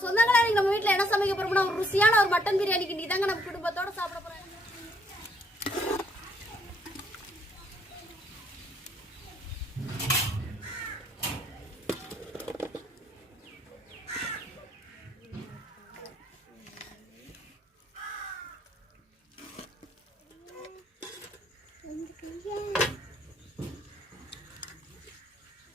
சொந்தங்களா நீங்க நம்ம வீட்டுல என்ன சமைக்க போறோம்னா ஒரு ருசியான ஒரு மட்டன் பிரியாணி கிண்டி தாங்க நம்ம குடும்பத்தோட சாப்பிட போறோம்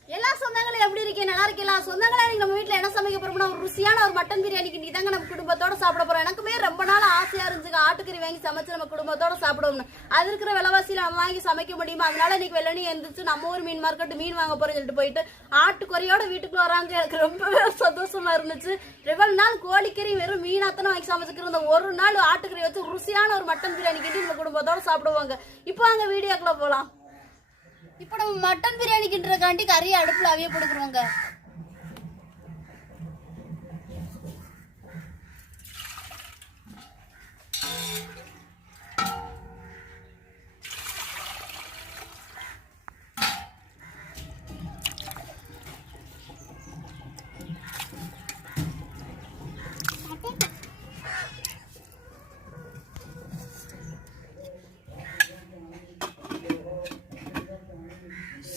எல்லா சொந்தங்களும் எப்படி இருக்கீங்க நல்லா இருக்கீங்களா சொந்தங்களா நீங்க நம்ம வீட்டுல என்ன சமைக்க போறோம்னா ஒரு ருசியான ஒரு மட்டன் பிரியாணி கிண்டி தாங்க நம்ம குடும்பத்தோட சாப்பிட போறோம். எனக்குமே ரொம்ப நாள் ஆசையா இருந்துச்சு ஆட்டுக்கறி வாங்கி சமைச்சு நம்ம குடும்பத்தோட சாப்பிடுவோம்னு. அது இருக்கிற விலைவாசியில நம்ம வாங்கி சமைக்க முடியுமா? அதனால இன்னைக்கு வெள்ளனி எழுந்திரிச்சு நம்ம ஊர் மீன் மார்க்கெட் மீன் வாங்க போறோம்னு சொல்லிட்டு போயிட்டு ஆட்டுக்குறையோட வீட்டுக்குள்ள வராங்க. எனக்கு ரொம்பவே சந்தோஷமா இருந்துச்சு. ரெவல் நாள் கோழிக்கறி வெறும் மீனாத்தனம் வாங்கி சமைச்சுக்கிற இந்த ஒரு நாள் ஆட்டுக்கறி வச்சு ருசியான ஒரு மட்டன் பிரியாணி கிண்டி நம்ம குடும்பத்தோட சாப்பிடுவாங்க. இப்போ அங்க வீடியோக்குள்ள போலாம். இப்போ நம்ம மட்டன் பிரியாணி கிண்டுறக்காண்டி கறி அடுப்புல அவிய போடுக்குறோங்க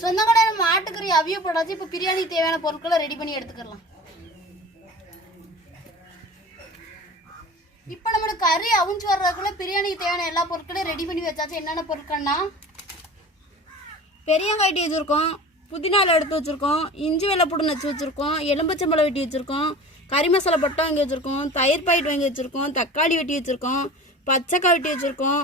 சொந்தக்கடை நம்ம ஆட்டுக்கறி அவிய போடாச்சு இப்போ பிரியாணி தேவையான பொருட்களை ரெடி பண்ணி எடுத்துக்கலாம். இப்போ நம்மளுக்கு கறி அவிஞ்சு வர்றதுக்குள்ள பிரியாணிக்கு தேவையான எல்லா பொருட்களையும் ரெடி பண்ணி வச்சாச்சு. என்னென்ன பொருட்கள்னா பெரியங்காய் வெட்டி வச்சுருக்கோம் புதினாவில் எடுத்து வச்சுருக்கோம் இஞ்சி வெள்ளைப்பூடு நச்சு வச்சுருக்கோம் எலும்பச்சம்பழம் வெட்டி வச்சுருக்கோம் கறி மசாலா பட்டம் வாங்கி வச்சுருக்கோம் தயிர் பாக்கெட் வாங்கி வச்சுருக்கோம் தக்காளி வெட்டி வச்சுருக்கோம் பச்சைக்காய் வெட்டி வச்சுருக்கோம்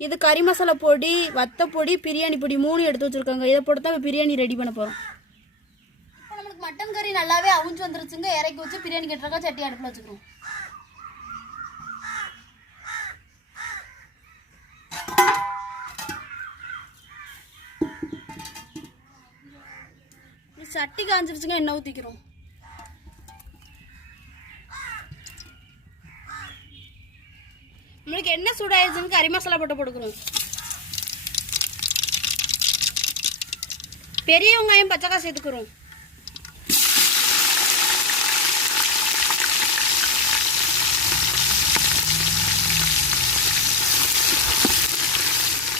இது கறி மசாலா பொடி வத்த பொடி பிரியாணி பொடி மூணு எடுத்து வச்சுருக்காங்க. இதை போட்டு தான் பிரியாணி ரெடி பண்ண போகிறோம் இப்போ நம்மளுக்கு மட்டன் கறி நல்லாவே அவிஞ்சு வந்துருச்சுங்க. இறக்கி வச்சு பிரியாணி கட்டுறக்கா சட்டி அடுப்பில் வச்சுக்கிறோம் இது சட்டி காஞ்சிருச்சுங்க எண்ணெய் ஊற்றிக்கிறோம் நம்மளுக்கு என்ன சூடாயிருச்சுன்னு கறி மசாலா போட்டு போட்டுக்கிறோம் பெரிய வெங்காயம் பச்சைக்காய் சேர்த்துக்கிறோம்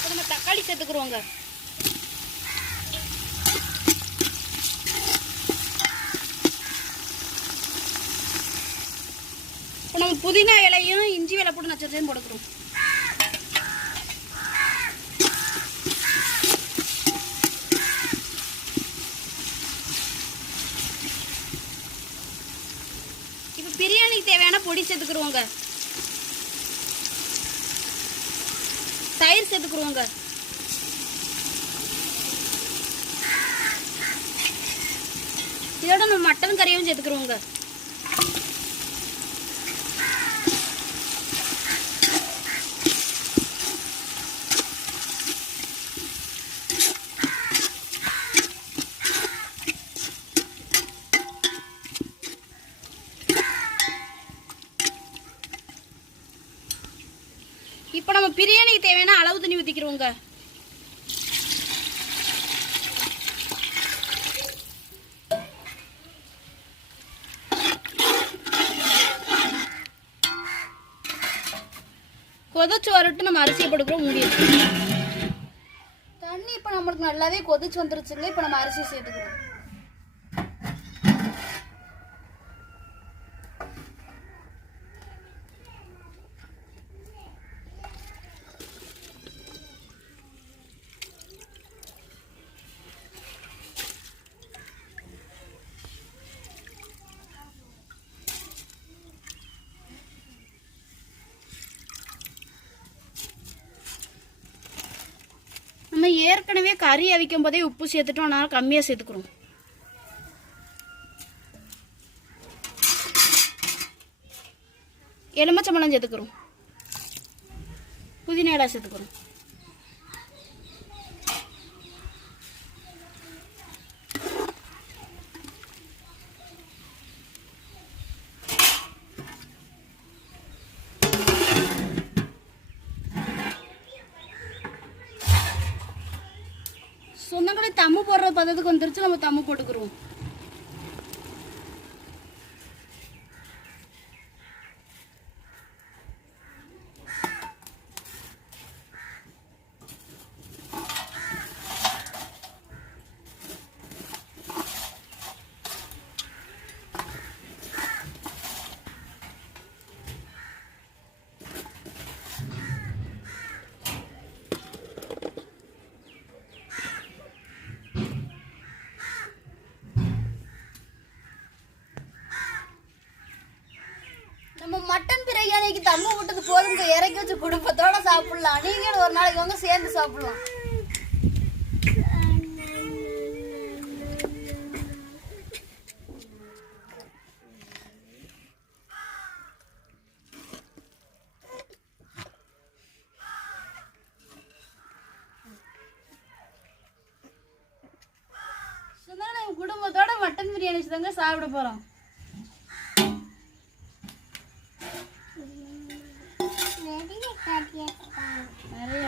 நம்ம தக்காளி சேர்த்துக்கிறோங்க. புதினா இலையும் இஞ்சி விலை போட்டு நச்சரிச்சையும் போடுக்கிறோம் இப்போ பிரியாணிக்கு தேவையான பொடி சேர்த்துக்குருவோங்க. தயிர் சேர்த்துக்குருவோங்க. இதோட நம்ம மட்டன் கறியும் சேர்த்துக்குருவோங்க இப்போ நம்ம பிரியாணிக்கு தேவையான அளவு கொதிச்சு வரட்டு நம்ம அரிசியை படுக்கிறோம் முடியாது தண்ணி இப்போ நம்மளுக்கு நல்லாவே கொதிச்சு வந்துருச்சுங்க. இப்போ நம்ம அரிசி சேர்த்துக்கிறோம். நம்ம ஏற்கனவே கறி அவிக்கும் போதே உப்பு சேர்த்துட்டோம் அதனால கம்மியாக சேர்த்துக்கிறோம். எலுமிச்சம்பழம் சேர்த்துக்கிறோம். புதினா சேர்த்துக்கிறோம் சொந்தங்களே தம்மு போடுற பதத்துக்கு வந்துருச்சு நம்ம தம்மு போட்டுக்கிறோம் பிரியாணிக்கு தம்மு விட்டது போதுங்க இறக்கி வச்சு குடும்பத்தோட சாப்பிடலாம். நீங்களும் ஒரு நாளைக்கு வந்து சேர்ந்து சாப்பிடலாம். குடும்பத்தோட மட்டன் பிரியாணி வச்சுதாங்க சாப்பிட போறோம். 再见拜拜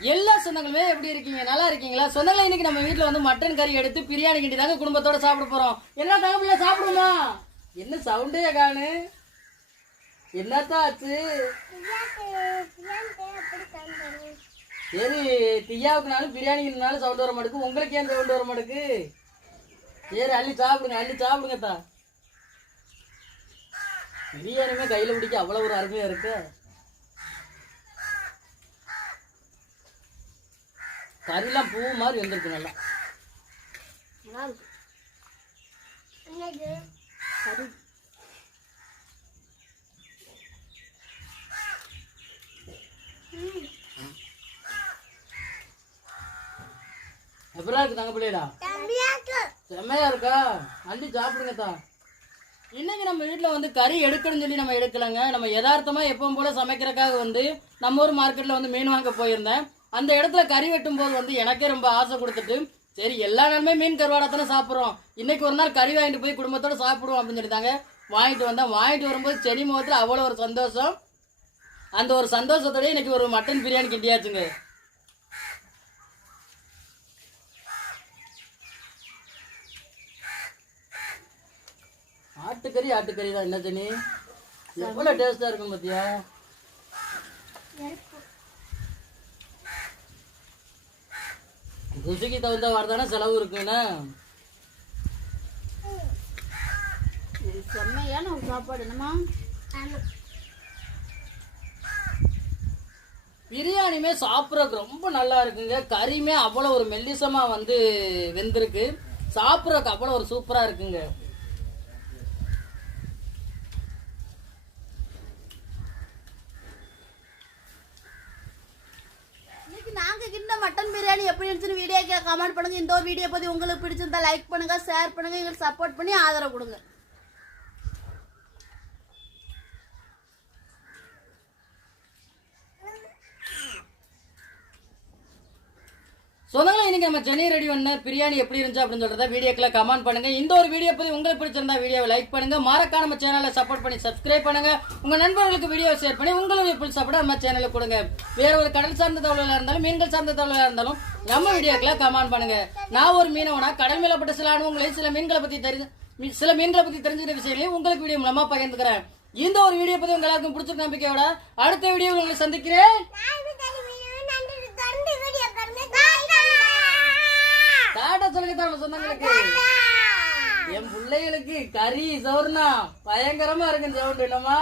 எல்லா சொந்தங்களுமே எப்படி இருக்கீங்க? நல்லா இருக்கீங்களா? சொந்தங்களை இன்னைக்கு நம்ம வீட்டுல வந்து மட்டன் கறி எடுத்து பிரியாணி கிண்டி தாங்க குடும்பத்தோட சாப்பிட போறோம். என்ன தகவல சாப்பிடுமா என்ன சவுண்டே காணு? என்னத்தான் ஆச்சு? சரி தியாவுக்குனாலும் பிரியாணினாலும் சவுண்ட் வர மாட்டேக்கு. உங்களுக்கு ஏன் சவுண்ட் வர மாட்டேக்கு? சரி அள்ளி சாப்பிடுங்க அள்ளி சாப்பிடுங்க தா பிரியாணியுமே பிடிக்க அவ்வளோ ஒரு அருமையாக இருக்கு. கறிலாம் பூ மாதிரி வந்திருக்கு நல்லா. எப்படா இருக்கு தங்க பிள்ளைடா? செம்மையா இருக்கா? அள்ளி சாப்பிடுங்க தான் இன்னைக்கு நம்ம வீட்டில் வந்து கறி எடுக்கணும்னு சொல்லி நம்ம எடுக்கலைங்க. நம்ம யதார்த்தமாக எப்பவும் போல சமைக்கிறதுக்காக வந்து நம்ம ஊர் மார்க்கெட்ல வந்து மீன் வாங்க போயிருந்தேன். அந்த இடத்துல கறி வெட்டும் போது வந்து எனக்கே ரொம்ப ஆசை கொடுத்துட்டு சரி எல்லா நாளுமே மீன் கருவாடை தானே சாப்பிட்றோம். இன்னைக்கு ஒரு நாள் கறி வாங்கிட்டு போய் குடும்பத்தோட சாப்பிடுவோம் அப்படின்னு சொல்லிட்டாங்க. வாங்கிட்டு வந்தேன். வாங்கிட்டு வரும்போது செடி முகத்தில் அவ்வளோ ஒரு சந்தோஷம். அந்த ஒரு சந்தோஷத்தோடய இன்னைக்கு ஒரு மட்டன் பிரியாணி கிண்டியாச்சுங்க. ஆட்டுக்கறி ஆட்டுக்கறி தான் என்ன தண்ணி? எவ்வளோ டேஸ்ட்டாக இருக்கும் பார்த்தியா ருசிக்கு தகுந்த வரதானே செலவு இருக்குண்ணா செம்மையான ஒரு சாப்பாடு என்னமா பிரியாணியுமே சாப்பிட்றதுக்கு ரொம்ப நல்லா இருக்குங்க. கறியுமே அவ்வளோ ஒரு மெல்லிசமா வந்து வெந்திருக்கு. சாப்பிட்றதுக்கு அவ்வளோ ஒரு சூப்பரா இருக்குங்க. நாங்கள் கிட்ட மட்டன் பிரியாணி எப்படி இருந்துச்சுன்னு வீடியோக்கு கமெண்ட் பண்ணுங்க. இந்த ஒரு வீடியோ பற்றி உங்களுக்கு பிடிச்சிருந்தா லைக் பண்ணுங்கள் ஷேர் பண்ணுங்க எங்களுக்கு சப்போர்ட் பண்ணி ஆதரவு கொடுங்க. சொந்தங்களும் இன்னைக்கு நம்ம சென்னை ரெடி ஒன்று பிரியாணி எப்படி இருந்துச்சு அப்படின்னு சொல்றத வீடியோக்கில் கமெண்ட் பண்ணுங்க. இந்த ஒரு வீடியோ பற்றி உங்களுக்கு பிடிச்சிருந்தா வீடியோவை லைக் பண்ணுங்க. மறக்காம நம்ம சேனலை சப்போர்ட் பண்ணி சப்ஸ்கிரைப் பண்ணுங்க. உங்க நண்பர்களுக்கு வீடியோ ஷேர் பண்ணி உங்களுக்கு எப்படி சப்போர்ட் நம்ம சேனலுக்கு கொடுங்க. வேற ஒரு கடல் சார்ந்த தவளாக இருந்தாலும் மீன்கள் சார்ந்த தவளாக இருந்தாலும் நம்ம வீடியோக்குள்ள கமெண்ட் பண்ணுங்க. நான் ஒரு மீனவனா கடல் மேலப்பட்ட சில அனுபவங்களையும் சில மீன்களை பற்றி தெரிஞ்சு சில மீன்களை பற்றி தெரிஞ்சுக்கிற விஷயங்களையும் உங்களுக்கு வீடியோ மூலமா பகிர்ந்துக்கிறேன். இந்த ஒரு வீடியோ பற்றி உங்க எல்லாருக்கும் பிடிச்சிருக்க நம்பிக்கையோட அடுத்த வீடியோ உங்களை சந்திக்கிறேன். சொல்லுங்க தான் சொந்தங்களுக்கு என் பிள்ளைகளுக்கு கறி சோறுனா பயங்கரமா இருக்கு சவுண்ட் என்னமா